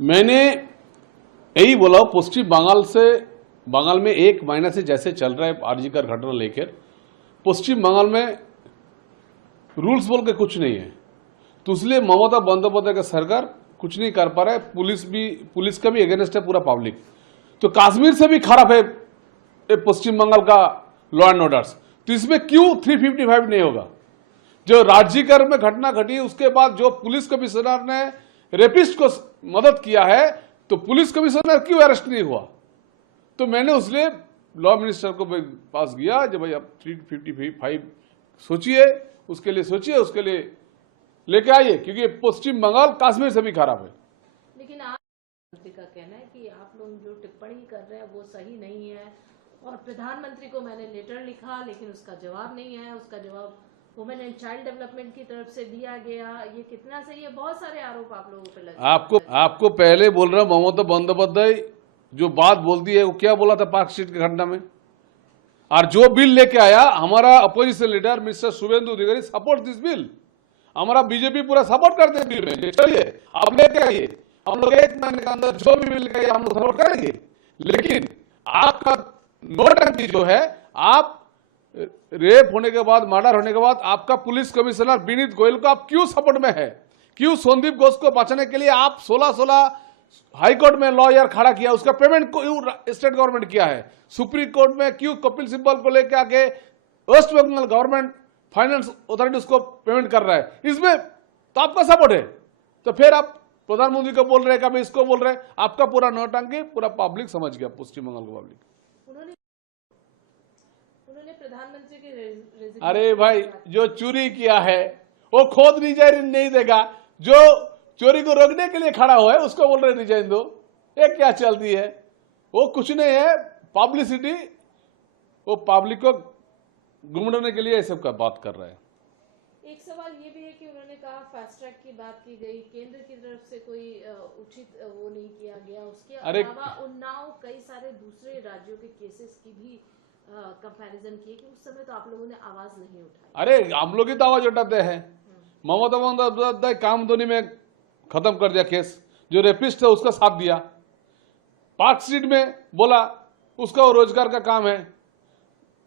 मैंने यही बोला पश्चिम बंगाल में एक महीने से जैसे चल रहा है आरजीकर घटना लेकर, पश्चिम बंगाल में रूल्स बोल के कुछ नहीं है। तो इसलिए ममता बंदोपाध्याय का सरकार कुछ नहीं कर पा रहा है। पुलिस का भी अगेंस्ट है पूरा पब्लिक। तो कश्मीर से भी खराब है ये पश्चिम बंगाल का लॉ एंड ऑर्डर्स। तो इसमें क्यों 355 नहीं होगा? जो राज्यकर में घटना घटी उसके बाद जो पुलिस कमिश्नर ने रेपिस्ट को मदद किया है, तो पुलिस कमिश्नर क्यों अरेस्ट नहीं हुआ? तो मैंने उसलिए लॉ मिनिस्टर को पास गया जो भाई आप 355 सोचिए, उसके लिए लेके आइए, क्योंकि ये पश्चिम बंगाल कश्मीर से भी खराब है। लेकिन आप का कहना है कि आप लोग जो टिप्पणी कर रहे हैं वो सही नहीं है, और प्रधानमंत्री को मैंने लेटर लिखा लेकिन उसका जवाब नहीं है। उसका जवाब वुमेन एंड चाइल्ड डेवलपमेंट की तरफ से दिया गया। ये कितना सही है? बहुत सारे आरोप आप लोगों पे लगे। आपको पहले बोल रहा हूं, ममता बंदोपाध्याय जो बात बोलती है वो क्या बोला था पार्क स्ट्रीट की घटना में, और जो बिल लेके आया हमारा अपोजिशन लीडर मिस्टर शुभेंदु अधिकारी सपोर्ट दिस बिल। हमारा बीजेपी पूरा सपोर्ट करते हैं बिल में। चलिए आप लेके आइए, हम लोग एक महीने के अंदर जो भी बिल लेके आइए हम लोग सपोर्ट करेंगे। लेकिन आपका नोटंकी जो है, आप रेप होने के बाद, मर्डर होने के बाद आपका पुलिस कमिश्नर विनीत गोयल को आप क्यों सपोर्ट में है? क्यों संदीप घोष को बचाने के लिए आप 16 हाईकोर्ट में लॉयर खड़ा किया? उसका पेमेंट क्यों स्टेट गवर्नमेंट किया है? सुप्रीम कोर्ट में क्यों कपिल सिब्बल को लेकर आके West Bengal government finance authority उसको पेमेंट कर रहा है? इसमें तो आपका सपोर्ट है। तो फिर आप प्रधानमंत्री को बोल रहे हैं, कभी इसको बोल रहे हैं। आपका पूरा नौटंकी पूरा पब्लिक समझ गया, पश्चिम बंगाल का पब्लिक। उन्होंने प्रधानमंत्री के अरे भाई, जो चोरी किया है वो खुद रिजाइन नहीं देगा, जो चोरी को रोकने के लिए खड़ा हुआ है उसको बोल रहे रिजाइन दो। ये क्या चलती है? वो कुछ नहीं है, पब्लिसिटी। वो पब्लिक को गुमराने के लिए ये सब का बात कर रहा है। एक सवाल ये भी है कि उन्होंने कहा फास्ट ट्रैक की बात की गई, केंद्र की तरफ से कोई उचित वो नहीं किया गया। उसके अलावा उन्नाव कई सारे दूसरे राज्यों के केसेस की भी कंपैरिजन किए कि उस समय तो आप लोगों ने आवाज नहीं उठाई। अरे हम लोग ही तो आवाज उठाते हैं। ममता बंदोपाध्याय कामधुनी में खत्म कर दिया केस। जो रेपिस्ट है उसका साथ दिया। पार्क स्ट्रीट में बोला उसका वो रोजगार का काम है।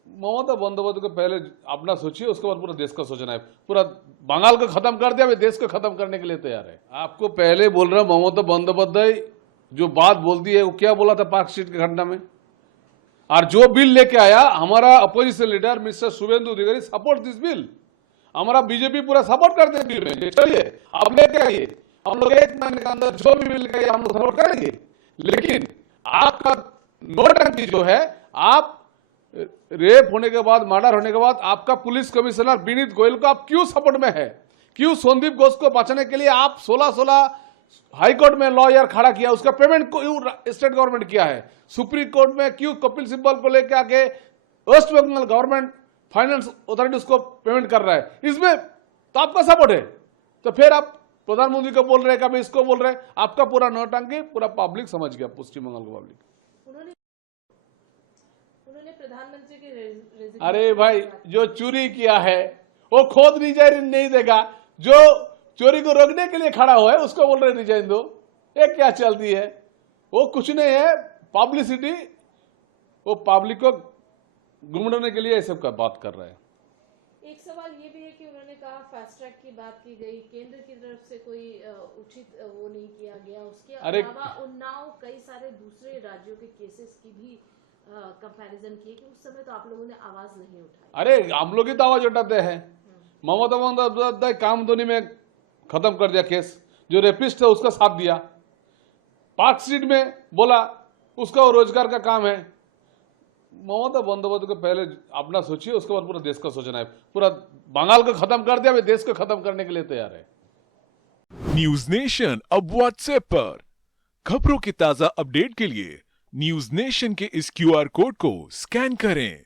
ममता बंदोपाध्याय को पहले अपना सोचिए, उसके बाद पूरा देश का सोचना है। पूरा बंगाल को खत्म कर दिया, वे देश को खत्म करने के लिए तैयार है। आपको पहले बोल रहा हूं, ममता बंदोपाध्याय जो बात बोलती है वो क्या बोला था पार्क स्ट्रीट की घटना में, और जो बिल लेके आया हमारा अपोजिशन लीडर मिस्टर शुभेंदु अधिकारी सपोर्ट दिस बिल। हमारा बीजेपी पूरा सपोर्ट करते हैं बिल में। चलिए आप लेके आइए, हम लोग एक महीने के अंदर जो भी बिल लेके आइए हम लोग सपोर्ट करेंगे। लेकिन आपका नोटंकी जो है, आप रेप होने के बाद, मर्डर होने के बाद आपका पुलिस कमिश्नर विनीत गोयल को आप क्यों सपोर्ट में है? क्यों संदीप घोष को बचाने के लिए आप 16 हाईकोर्ट में लॉयर खड़ा किया? उसका पेमेंट क्यों स्टेट गवर्नमेंट किया है? सुप्रीम कोर्ट में क्यों कपिल सिब्बल को लेकर आके West Bengal government finance authority उसको पेमेंट कर रहा है? इसमें तो आपका सपोर्ट है। तो फिर आप प्रधानमंत्री को बोल रहे हैं, कभी इसको बोल रहे हैं। आपका पूरा नौटंकी पूरा पब्लिक समझ गया, पश्चिम बंगाल का पब्लिक। उन्होंने प्रधानमंत्री के अरे भाई, जो चोरी किया है वो खुद रिजाइन नहीं देगा, जो चोरी को रोकने के लिए खड़ा हुआ है उसको बोल रहे रिजाइन दो। ये क्या चलती है? वो कुछ नहीं है, पब्लिसिटी। वो पब्लिक को गुमराने के लिए ये सब का बात कर रहा है। एक सवाल ये भी है कि उन्होंने कहा फास्ट ट्रैक की बात की गई, केंद्र की तरफ से कोई उचित वो नहीं किया गया। उसके अलावा उन्नाव कई सारे दूसरे राज्यों के केसेस की भी कंपैरिजन किए कि उस समय तो आप लोगों ने आवाज नहीं उठाई। अरे हम लोग ही तो आवाज उठाते हैं। ममता बंदोपाध्याय कामधुनी में खत्म कर दिया केस। जो रेपिस्ट है उसका साथ दिया। पार्क स्ट्रीट में बोला उसका वो रोजगार का काम है। ममता बंदोपाध्याय को पहले अपना सोचिए, उसके बाद पूरा देश का सोचना है। पूरा बंगाल को खत्म कर दिया, वे देश को खत्म करने के लिए तैयार है। न्यूज नेशन अब व्हाट्सएप पर खबरों की ताजा अपडेट के लिए न्यूज नेशन के इस क्यूआर कोड को स्कैन करें।